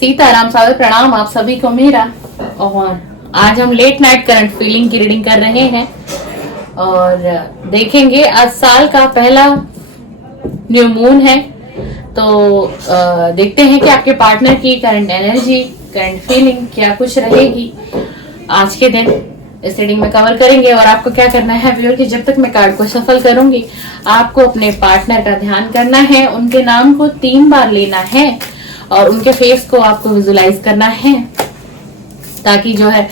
सीताराम सागर, प्रणाम आप सभी को मेरा। और आज हम लेट नाइट करंट फीलिंग की रीडिंग कर रहे हैं और देखेंगे आज साल का पहला न्यू मून है। तो देखते हैं कि आपके पार्टनर की करंट एनर्जी, करंट फीलिंग क्या कुछ रहेगी आज के दिन। इस रीडिंग में कवर करेंगे और आपको क्या करना है व्यूअर कि जब तक मैं कार्ड को सफल करूंगी आपको अपने पार्टनर का ध्यान करना है, उनके नाम को 3 बार लेना है और उनके फेस को आपको विजुलाइज करना है ताकि जो है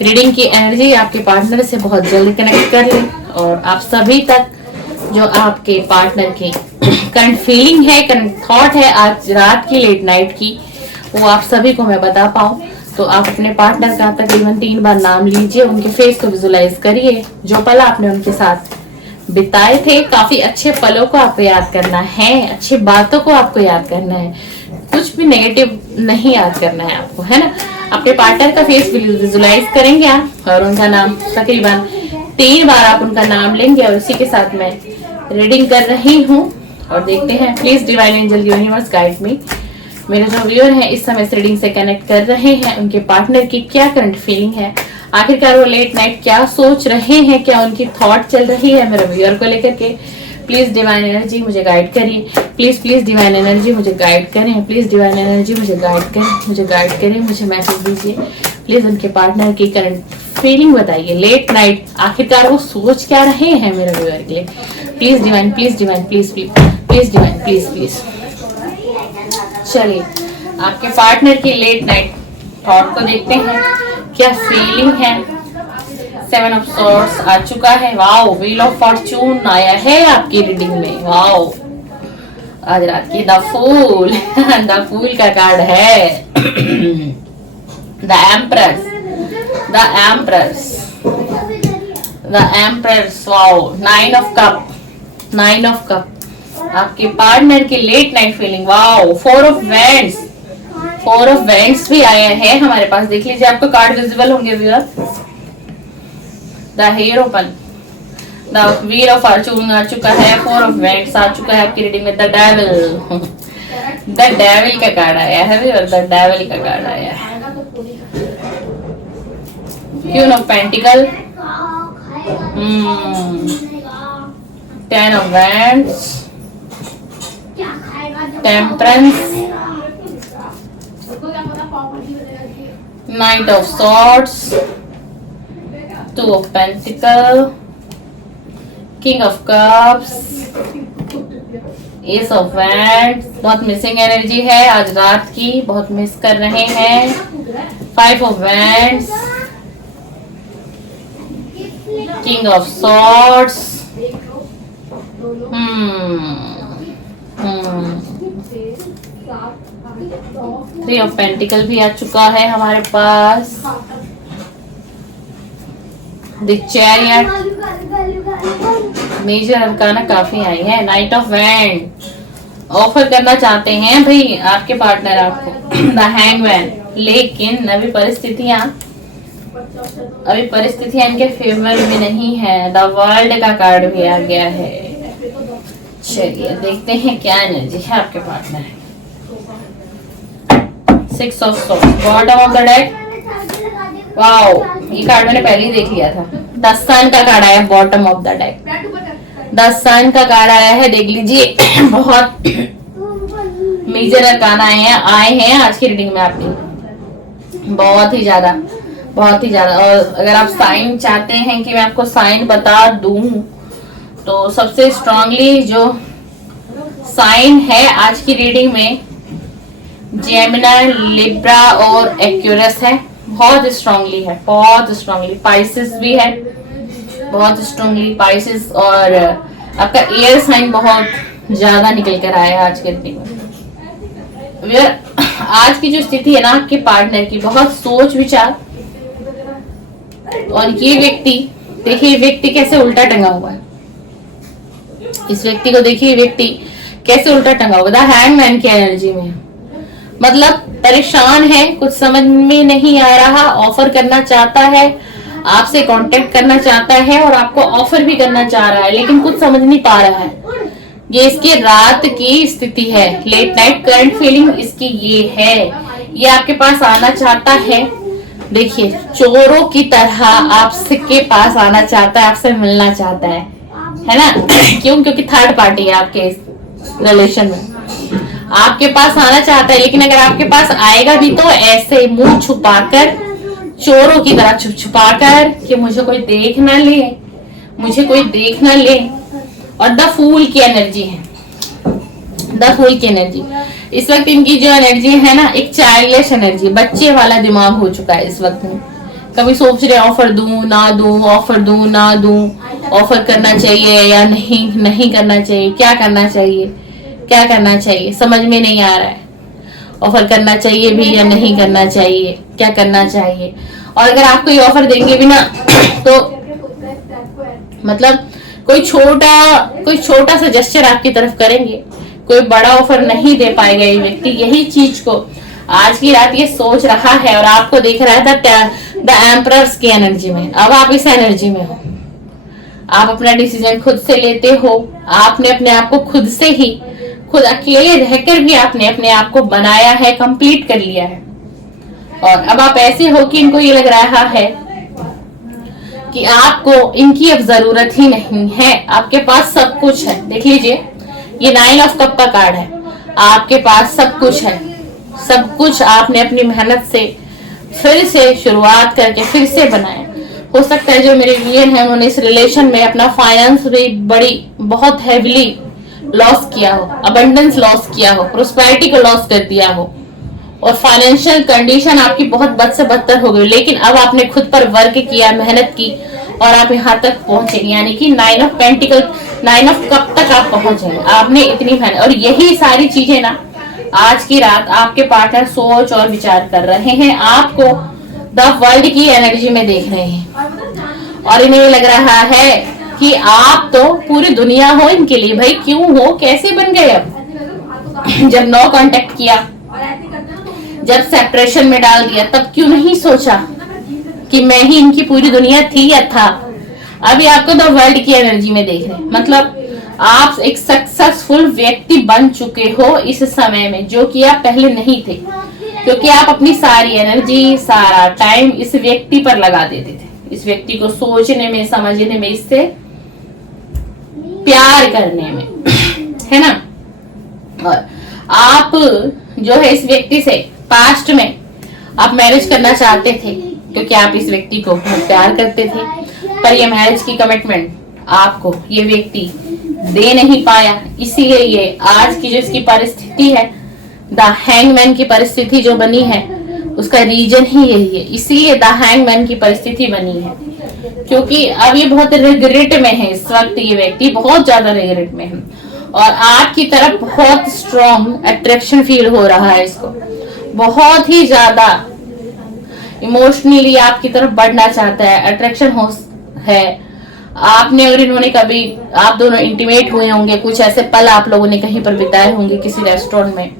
रीडिंग की एनर्जी आपके पार्टनर से बहुत जल्दी कनेक्ट कर ले और आप सभी तक जो आपके पार्टनर की करंट फीलिंग है, करंट थॉट है आज रात की लेट नाइट की, वो आप सभी को मैं बता पाऊं। तो आप अपने पार्टनर का तकरीबन 3 बार नाम लीजिए, उनके फेस को विजुलाइज करिए, जो पल आपने उनके साथ बिताए थे, काफी अच्छे पलों को आपको याद करना है, अच्छी बातों को आपको याद करना है, कुछ भी नेगेटिव नहीं याद करना है आपको, है ना। अपने पार्टनर का फेस विजुलाइज करेंगे आप और उनका नाम तकरीबन 3 बार आप उनका नाम लेंगे और इसी के साथ मैं रीडिंग कर रही हूँ और देखते हैं। Please divine angel universe guide me. मेरे जो व्यूअर हैं इस समय इस रीडिंग से कनेक्ट कर रहे हैं, उनके पार्टनर की क्या करंट फीलिंग है, आखिरकार वो लेट नाइट क्या सोच रहे हैं, क्या उनकी थॉट चल रही है मेरे व्यूअर को लेकर के। प्लीज डिवाइन एनर्जी मुझे गाइड करिए, प्लीज डिवाइन एनर्जी मुझे गाइड करें, प्लीज डिवाइन एनर्जी मुझे गाइड करें, मुझे गाइड करें, मुझे मैसेज दीजिए। प्लीज उनके पार्टनर की करंट फीलिंग बताइए लेट नाइट, आखिरकार वो सोच क्या रहे हैं मेरे व्यूअर के लिए। Please divine, please divine, please please please divine, please please. चलिए आपके पार्टनर की लेट नाइट थॉट को देखते हैं, क्या फीलिंग है। 7 ऑफ सॉर्ड्स आ चुका है, वाओ। व्हील ऑफ फॉर्चून आया है आपकी रीडिंग में, वाओ। आज रात की द फूल द फूल का कार्ड है। The empress, the empress, the empress, wow. 9 of cup, 9 of cup. आपके पार्टनर की late night feeling, wow. 4 of wands, 4 of wands भी आया है हमारे पास, देख लीजिए आपको कार्ड विजिबल होंगे viewer. The hierophant, the wheel of fortune आ चुका है, 4 ऑफ वेंट्स आ चुका है आपकी रीडिंग में। द डेविल, द डेविल का कार्ड आया है व्यूअर, द डेविल का कार्ड आया है। Queen of pentacle, 10 of vents, temperance, night of swords, 2 of pentacle, king of cups, S of wands. बहुत मिसिंग एनर्जी है आज रात की, बहुत मिस कर रहे हैं। 5 of wands, king of swords, 3 of pentacle भी आ चुका है हमारे पास। द चैरियट, मेजर अरकाना काफी आई है। नाइट ऑफ वैंड, ऑफर करना चाहते हैं भाई आपके पार्टनर आपको। द हैंगमैन, लेकिन अभी परिस्थितियां इनके फेवर में नहीं है। द वर्ल्ड का कार्ड भी आ गया है। चलिए देखते हैं क्या एनर्जी है आपके पार्टनर है। 6 of swords, bottom of the deck, wow. ये कार्ड मैंने पहले ही देख लिया था। द सन का कार्ड आया bottom of the deck, the sun का कार्ड आया है, देख लीजिए। बहुत मेजर अरकाना आए हैं आज की रीडिंग में आपकी, बहुत ही ज्यादा, बहुत ही ज्यादा। और अगर आप साइन चाहते हैं कि मैं आपको साइन बता दूं तो सबसे स्ट्रांगली जो साइन है आज की रीडिंग में जेमिनी, लिब्रा और एक्यूरस है, बहुत स्ट्रांगली है, बहुत स्ट्रांगली। पाइसेस भी है, बहुत स्ट्रांगली पाइसेस। और आपका एयर साइन बहुत ज्यादा निकल कर आया है आज के रीडिंग में। आज की जो स्थिति है ना आपके पार्टनर की, बहुत सोच विचार। और ये व्यक्ति, देखिए व्यक्ति कैसे उल्टा टंगा हुआ है, इस व्यक्ति को देखिए, व्यक्ति कैसे उल्टा टंगा हुआ। द हैंगमैन की एनर्जी में, मतलब परेशान है, कुछ समझ में नहीं आ रहा, ऑफर करना चाहता है, आपसे कांटेक्ट करना चाहता है और आपको ऑफर भी करना चाह रहा है, लेकिन कुछ समझ नहीं पा रहा है। ये इसकी रात की स्थिति है, लेट नाइट करंट फीलिंग इसकी ये है। ये आपके पास आना चाहता है, देखिए चोरों की तरह आपके पास आना चाहता है, आपसे मिलना चाहता है ना। क्यों? क्योंकि थर्ड पार्टी है आपके रिलेशन में, आपके पास आना चाहता है। लेकिन अगर आपके पास आएगा भी तो ऐसे मुंह छुपाकर, चोरों की तरह छुप छुपा कर, कि मुझे कोई देख ना ले, मुझे कोई देख ना ले। और द फूल की एनर्जी है, द फूल की एनर्जी। इस वक्त इनकी जो एनर्जी है ना, एक चाइल्डिश एनर्जी, बच्चे वाला दिमाग हो चुका है इस वक्त में। कभी सोच रहे ऑफर दूं ना दूं, ऑफर दूं ना दूं, ऑफर करना चाहिए या नहीं करना चाहिए, क्या करना चाहिए, क्या करना चाहिए, समझ में नहीं आ रहा है। ऑफर करना चाहिए भी या नहीं करना चाहिए, क्या करना चाहिए। और अगर आप कोई ऑफर देंगे भी ना तो मतलब कोई छोटा सा जेस्चर आपकी तरफ करेंगे, कोई बड़ा ऑफर नहीं दे पाएगा ये व्यक्ति। यही चीज को आज की रात ये सोच रहा है और आपको देख रहा था द एम्परर्स की एनर्जी में। अब आप इस एनर्जी में हो, आप अपना डिसीजन खुद से लेते हो, आपने अपने आप को खुद अकेले रहकर भी आपने अपने आप को बनाया है, कंप्लीट कर लिया है। और अब आप ऐसे हो कि इनको ये लग रहा है कि आपको इनकी अब जरूरत ही नहीं है, आपके पास सब कुछ है। देख लीजिए, ये 9 ऑफ कप का कार्ड है, आपके पास सब कुछ है, सब कुछ आपने अपनी मेहनत से फिर से शुरुआत करके फिर से बनाया। हो सकता है जो मेरे व्यूअर हैं उन्होंने इस रिलेशन में अपना फाइनेंस भी बहुत हैवीली लॉस किया हो, अबंडेंस लॉस किया हो, प्रोस्पेरिटी को लॉस कर दिया हो और फाइनेंशियल कंडीशन आपकी बहुत बद से बदतर हो गई। लेकिन अब आपने खुद पर वर्क किया, मेहनत की और आप यहाँ तक पहुंचे, यानी कि 9 ऑफ पेंटिकल, 9 ऑफ कप तक आप पहुंचे। आपने इतनी मेहनत, और यही सारी चीजें ना आज की रात आपके पार्टनर सोच और विचार कर रहे हैं, आपको द वर्ल्ड की एनर्जी में देख रहे हैं। और इन्हें लग रहा है कि आप तो पूरी दुनिया हो इनके लिए। भाई क्यों हो, कैसे बन गए? अब जब नो कांटेक्ट किया, जब सेपरेशन में डाल दिया, तब क्यों नहीं सोचा कि मैं ही इनकी पूरी दुनिया थी या था? अभी आपको द वर्ल्ड की एनर्जी में देख रहे हैं, मतलब आप एक सक्सेसफुल व्यक्ति बन चुके हो इस समय में, जो कि आप पहले नहीं थे, क्योंकि आप अपनी सारी एनर्जी, सारा टाइम इस व्यक्ति पर लगा देते थे, इस व्यक्ति को सोचने में, समझने में, इससे प्यार करने में, है ना। और आप जो है इस व्यक्ति से पास्ट में आप मैरिज करना चाहते थे, क्योंकि आप इस व्यक्ति को बहुत प्यार करते थे, पर ये मैरिज की कमिटमेंट आपको ये व्यक्ति दे नहीं पाया। इसीलिए ये आज की जो इसकी परिस्थिति है, द हैंगमैन की परिस्थिति जो बनी है, उसका रीजन ही यही है। इसीलिए द हैंगमैन की परिस्थिति बनी है, क्योंकि अब ये बहुत रिग्रेट में है इस वक्त, ये व्यक्ति बहुत ज्यादा रिग्रेट में है और आपकी तरफ बहुत स्ट्रॉन्ग अट्रैक्शन फील हो रहा है इसको, बहुत ही ज्यादा इमोशनली आपकी तरफ बढ़ना चाहता है, अट्रैक्शन हो है। आपने और इन्होंने कभी, आप दोनों इंटीमेट हुए होंगे, कुछ ऐसे पल आप लोगों ने कहीं पर बिताए होंगे, किसी रेस्टोरेंट में,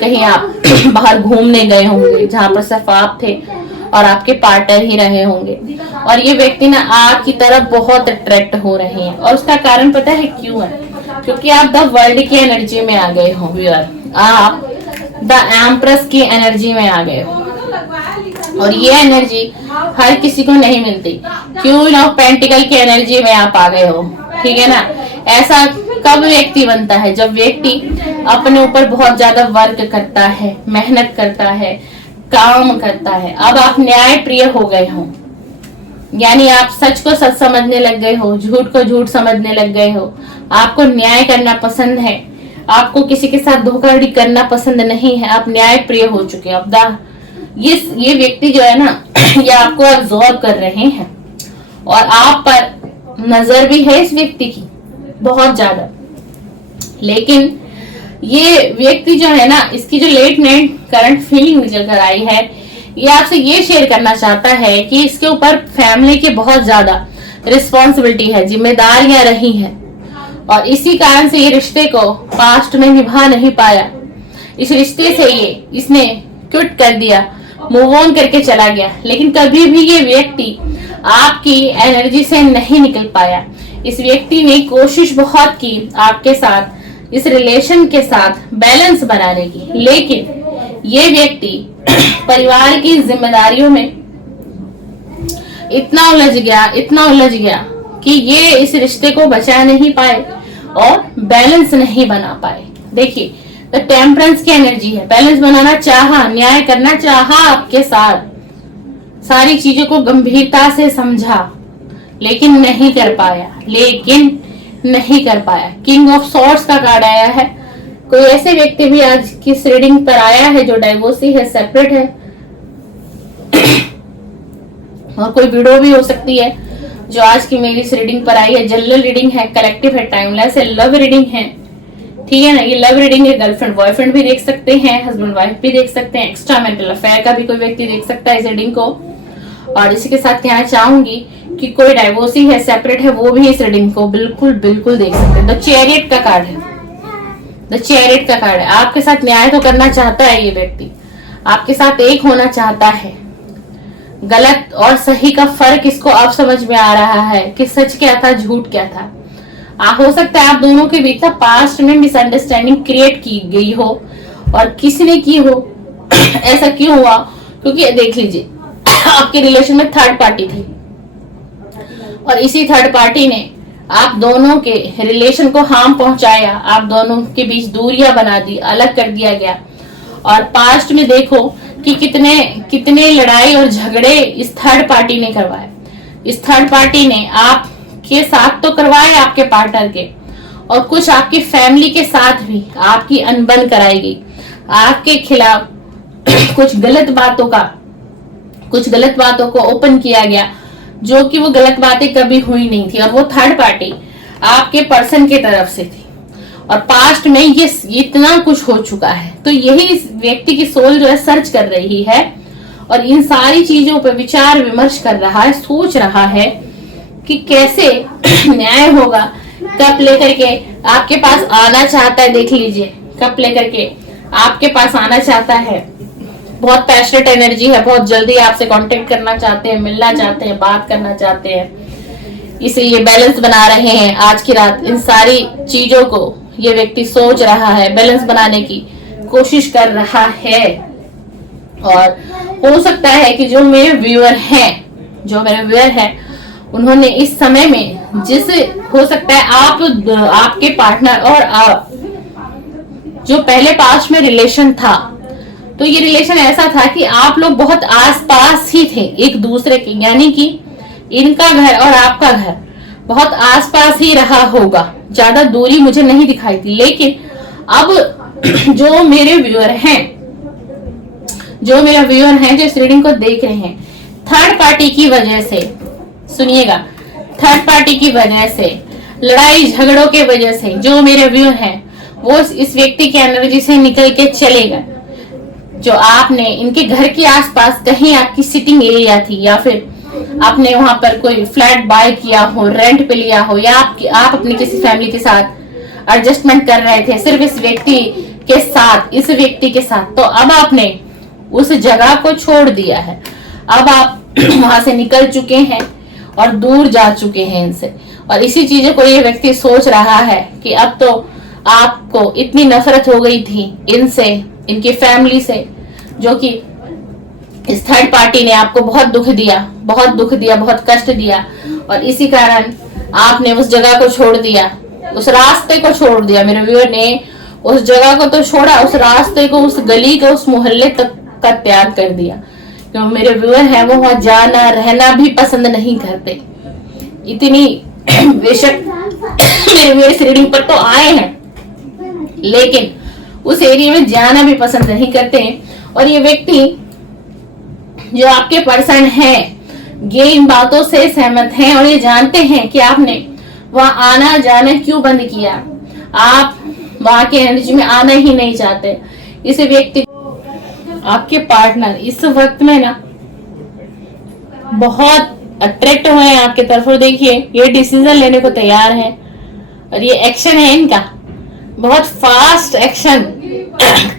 कहीं आप बाहर घूमने गए होंगे जहां पर सिर्फ आप थे और आपके पार्टनर ही रहे होंगे। और ये व्यक्ति ना आपकी तरफ बहुत अट्रैक्ट हो रहे हैं, और उसका कारण पता है क्यों है? क्योंकि आप द वर्ल्ड की एनर्जी में आ गए हो व्यूअर, आप द एम्प्रेस की एनर्जी में आ गए हो, और ये एनर्जी हर किसी को नहीं मिलती। क्यों ना पेंटिकल की एनर्जी में आप आ गए हो, ठीक है ना। ऐसा कब व्यक्ति बनता है? जब व्यक्ति अपने ऊपर बहुत ज्यादा वर्क करता है, मेहनत करता है, काम करता है। अब आप न्याय प्रिय हो गए हो, यानी आप सच को सच समझने लग गए हो, झूठ को झूठ समझने लग गए हो। आपको न्याय करना पसंद है, आपको किसी के साथ धोखाधड़ी करना पसंद नहीं है, आप न्याय प्रिय हो चुके हो। अब ये व्यक्ति जो है ना, ये आपको अब्सॉर्ब कर रहे हैं और आप पर नजर भी है इस व्यक्ति की बहुत ज्यादा। लेकिन ये व्यक्ति जो है ना, इसकी जो लेट नाइट करंट फीलिंग निकल कर आई है, ये आपसे ये शेयर करना चाहता है कि इसके ऊपर फैमिली की बहुत ज्यादा रिस्पॉन्सिबिलिटी है, जिम्मेदारियां रही हैं, और इसी कारण से ये रिश्ते को पास्ट में निभा नहीं पाया। इस रिश्ते से इसने क्विट कर दिया, मूव ऑन करके चला गया। लेकिन कभी भी ये व्यक्ति आपकी एनर्जी से नहीं निकल पाया। इस व्यक्ति ने कोशिश बहुत की आपके साथ, इस रिलेशन के साथ बैलेंस बनाने की, लेकिन ये व्यक्ति परिवार की जिम्मेदारियों में इतना उलझ गया कि ये इस रिश्ते को बचा नहीं पाए और बैलेंस नहीं बना पाए। देखिए, तो टेम्परेंस की एनर्जी है, बैलेंस बनाना चाहा, न्याय करना चाहा आपके साथ, सारी चीजों को गंभीरता से समझा, लेकिन नहीं कर पाया। किंग ऑफ सॉर्ड्स का कार्ड आया है। कोई ऐसे व्यक्ति भी आज की रीडिंग पर आया है जो डाइवोर्सी है, सेपरेट है, और कोई विडो भी हो सकती है जो आज की मेरी इस रीडिंग पर आई है। जनरल रीडिंग है, कलेक्टिव है, टाइमलेस है, लव रीडिंग है, ठीक है ना। ये लव रीडिंग है, गर्लफ्रेंड बॉयफ्रेंड भी देख सकते हैं, हस्बैंड वाइफ भी देख सकते हैं, एक्स्ट्रा मैरिटल अफेयर का भी कोई व्यक्ति देख सकता है इस रीडिंग को। और इसी के साथ कहना चाहूंगी कि कोई डाइवोर्सी है, सेपरेट है, वो भी इस रीडिंग को बिल्कुल देख सकते हैं। द चैरियट का कार्ड है, द चैरियट का कार्ड है। आपके साथ न्याय तो करना चाहता है ये व्यक्ति, आपके साथ एक होना चाहता है। गलत और सही का फर्क इसको अब समझ में आ रहा है कि सच क्या था, झूठ क्या था। हो सकता है आप दोनों के बीच पास्ट में मिसअंडरस्टैंडिंग क्रिएट की गई हो, और किसने की हो, ऐसा क्यों हुआ, क्योंकि देख लीजिए आपके रिलेशन में थर्ड पार्टी थी, और इसी थर्ड पार्टी ने आप दोनों के रिलेशन को हार्म पहुंचाया, आप दोनों के बीच दूरियां बना दी, अलग कर दिया गया। और पास्ट में देखो कि कितने लड़ाई और झगड़े इस थर्ड पार्टी ने करवाए। इस थर्ड पार्टी ने आपके साथ तो करवाए, आपके पार्टनर के, और कुछ आपकी फैमिली के साथ भी आपकी अनबन कराई गई, आपके खिलाफ कुछ गलत बातों को ओपन किया गया, जो कि वो गलत बातें कभी हुई नहीं थी, और वो थर्ड पार्टी आपके पर्सन की तरफ से थी। और पास्ट में ये इतना कुछ हो चुका है, तो यही इस व्यक्ति की सोल जो है सर्च कर रही है, और इन सारी चीजों पर विचार विमर्श कर रहा है, सोच रहा है कि कैसे न्याय होगा। कप लेकर के आपके पास आना चाहता है, देख लीजिए, कप लेकर के आपके पास आना चाहता है, बहुत पैशनेट एनर्जी है, बहुत जल्दी आपसे कांटेक्ट करना चाहते हैं, मिलना चाहते हैं, बात करना चाहते हैं। इसे ये बैलेंस बना रहे हैं आज की रात। इन सारी चीजों को ये व्यक्ति सोच रहा है, बैलेंस बनाने की कोशिश कर रहा है। और हो सकता है कि जो मेरे व्यूअर हैं उन्होंने इस समय में हो सकता है आपके पार्टनर और आप जो पहले पास्ट में रिलेशन था, तो ये रिलेशन ऐसा था कि आप लोग बहुत आसपास ही थे एक दूसरे के, यानी कि इनका घर और आपका घर बहुत आसपास ही रहा होगा, ज्यादा दूरी मुझे नहीं दिखाई थी। लेकिन अब जो मेरे व्यूअर हैं जो इस रीडिंग को देख रहे हैं, थर्ड पार्टी की वजह से, सुनिएगा, थर्ड पार्टी की वजह से, लड़ाई झगड़ों के वजह से जो मेरे व्यूअर हैं वो इस व्यक्ति की एनर्जी से निकल के चले गए। जो आपने इनके घर के आसपास कहीं आपकी सिटिंग एरिया थी, या फिर आपने वहां पर कोई फ्लैट बाय किया हो, रेंट पे लिया हो, या आप अपनी किसी फैमिली के साथ एडजस्टमेंट कर रहे थे सिर्फ इस व्यक्ति के साथ, तो अब आपने उस जगह को छोड़ दिया है। अब आप वहां से निकल चुके हैं और दूर जा चुके हैं इनसे, और इसी चीजों को ये व्यक्ति सोच रहा है कि अब तो आपको इतनी नफरत हो गई थी इनसे, इनकी फैमिली से, जो कि इस थर्ड पार्टी ने आपको बहुत दुख दिया, बहुत कष्ट दिया, और इसी कारण आपने उस जगह को छोड़ दिया, उस रास्ते को छोड़ दिया। मेरे व्यूअर ने उस जगह को तो छोड़ा, उस रास्ते को, उस गली को, उस मोहल्ले तक का त्याग कर दिया। क्योंकि मेरे व्यूअर हैं वो वहां जाना रहना भी पसंद नहीं करते। इतनी बेशक मेरे व्यूअर इस रीडिंग पर तो आए हैं, लेकिन उस एरिया में जाना भी पसंद नहीं करते हैं। और ये व्यक्ति जो आपके पर्सन है ये इन बातों से सहमत हैं, और ये जानते हैं कि आपने वहां आना जाना क्यों बंद किया, आप वहां के एनर्जी में आना ही नहीं चाहते। इस व्यक्ति, आपके पार्टनर इस वक्त में ना बहुत अट्रैक्ट हुए हैं आपके तरफ, और देखिए ये डिसीजन लेने को तैयार है, और ये एक्शन है इनका, बहुत फास्ट एक्शन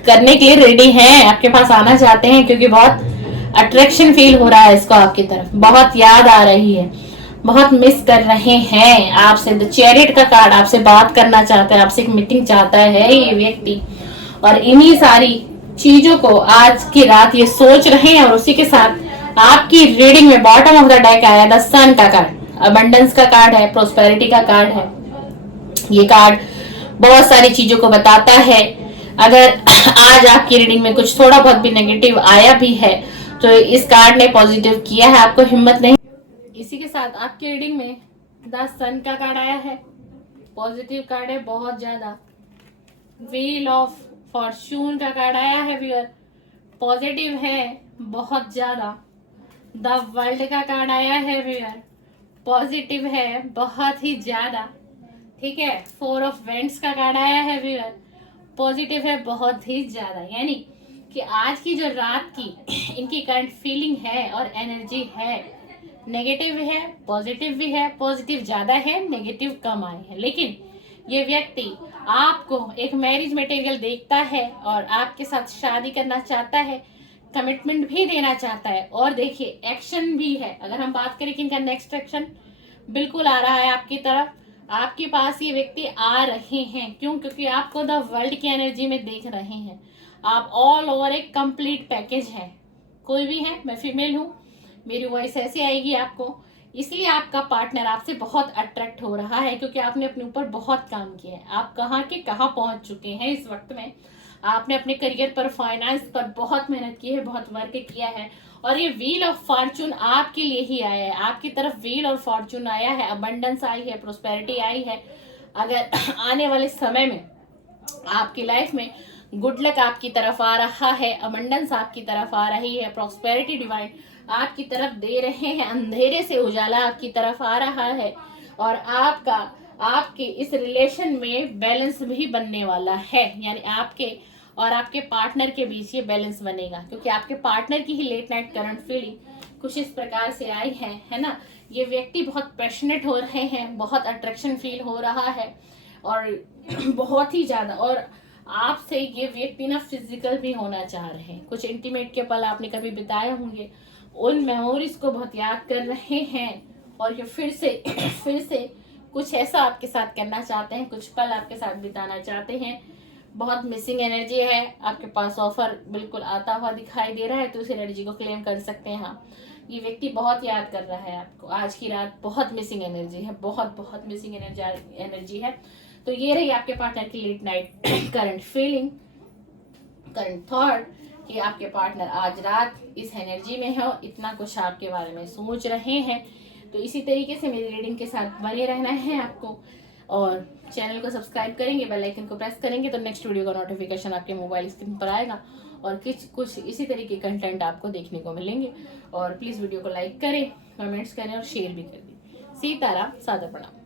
करने के लिए रेडी हैं, आपके पास आना चाहते हैं, क्योंकि बहुत अट्रैक्शन फील हो रहा है इसको आपकी तरफ, बहुत याद आ रही है, बहुत मिस कर रहे हैं आपसे। द चैरियट का कार्ड आपसे बात करना चाहता है, आपसे एक मीटिंग चाहता है ये व्यक्ति, और इन्हीं सारी चीजों को आज की रात ये सोच रहे हैं, और उसी के साथ आपकी रीडिंग में बॉटम ऑफ द डेक आया द सन का कार्ड, अबंडेंस का कार्ड है, प्रोस्पेरिटी का कार्ड है। ये कार्ड बहुत सारी चीजों को बताता है। अगर आज आपकी रीडिंग में कुछ थोड़ा बहुत भी नेगेटिव आया भी है तो इस कार्ड ने पॉजिटिव किया है, आपको हिम्मत नहीं। इसी के साथ आपकी रीडिंग में द सन का कार्ड आया है, पॉजिटिव कार्ड है बहुत ज्यादा। व्हील ऑफ फॉर्चून का कार्ड आया है व्यूअर, पॉजिटिव है बहुत ज्यादा। द वर्ल्ड का कार्ड आया है व्यूअर, पॉजिटिव है बहुत ही ज्यादा। ठीक है, फोर ऑफ वेंट्स का कार्ड आया है व्यूअर, पॉजिटिव है बहुत ही ज्यादा। यानी कि आज की जो रात की इनकी करंट फीलिंग है और एनर्जी है, नेगेटिव भी है पॉजिटिव भी है। पॉजिटिव ज्यादा है, नेगेटिव कम आए हैं, लेकिन ये व्यक्ति आपको एक मैरिज मटेरियल देखता है और आपके साथ शादी करना चाहता है, कमिटमेंट भी देना चाहता है, और देखिए एक्शन भी है। अगर हम बात करें कि इनका नेक्स्ट एक्शन बिल्कुल आ रहा है आपकी तरफ, आपके पास ये व्यक्ति आ रहे हैं। क्यों? क्योंकि आपको द वर्ल्ड की एनर्जी में देख रहे हैं। आप ऑल ओवर एक कंप्लीट पैकेज है। कोई भी है, मैं फीमेल हूँ, मेरी वॉइस ऐसी आएगी आपको, इसलिए आपका पार्टनर आपसे बहुत अट्रैक्ट हो रहा है, क्योंकि आपने अपने ऊपर बहुत काम किया है। आप कहाँ के कहाँ पहुंच चुके हैं इस वक्त में। आपने अपने करियर पर, फाइनेंस पर बहुत मेहनत की है, बहुत वर्क किया है, और ये व्हील ऑफ फॉर्चून आपके लिए ही आया है। आपकी तरफ व्हील और फॉर्चून आया है, अबंडेंस आई है, प्रोस्पेरिटी आई है। अगर आने वाले समय में आपकी लाइफ में गुड लक आपकी तरफ आ रहा है, अबंडेंस आपकी तरफ आ रही है, प्रोस्पेरिटी डिवाइन आपकी तरफ दे रहे हैं, अंधेरे से उजाला आपकी तरफ आ रहा है, और आपके इस रिलेशन में बैलेंस भी बनने वाला है। यानी आपके और आपके पार्टनर के बीच ये बैलेंस बनेगा, क्योंकि आपके पार्टनर की ही लेट नाइट करंट फीलिंग कुछ इस प्रकार से आई है ना। ये व्यक्ति बहुत पैशनेट हो रहे हैं, बहुत अट्रैक्शन फील हो रहा है, और बहुत ही ज्यादा। और आपसे ये व्यक्ति ना फिजिकल भी होना चाह रहे हैं। कुछ इंटीमेट के पल आपने कभी बिताए होंगे, उन मेमोरीज को बहुत याद कर रहे हैं, और ये फिर से कुछ ऐसा आपके साथ करना चाहते हैं, कुछ पल आपके साथ बिताना चाहते हैं। बहुत मिसिंग एनर्जी है, आपके पास ऑफर बिल्कुल आता हुआ दिखाई दे रहा है, तो उस एनर्जी को क्लेम कर सकते हैं। हाँ, ये व्यक्ति बहुत याद कर रहा है आपको। आज की रात बहुत मिसिंग एनर्जी है, बहुत मिसिंग एनर्जी है। तो ये रही आपके पार्टनर की late night current feeling, current thought, कि आपके पार्टनर आज रात इस एनर्जी में है, इतना कुछ आपके बारे में सोच रहे हैं। तो इसी तरीके से मेरी रीडिंग के साथ बने रहना है आपको, और चैनल को सब्सक्राइब करेंगे, बेल आइकन को प्रेस करेंगे तो नेक्स्ट वीडियो का नोटिफिकेशन आपके मोबाइल स्क्रीन पर आएगा, और कुछ इसी तरीके कंटेंट आपको देखने को मिलेंगे। और प्लीज़ वीडियो को लाइक करें, कमेंट्स करें और शेयर भी कर दें। सीताराम, सादर प्रणाम।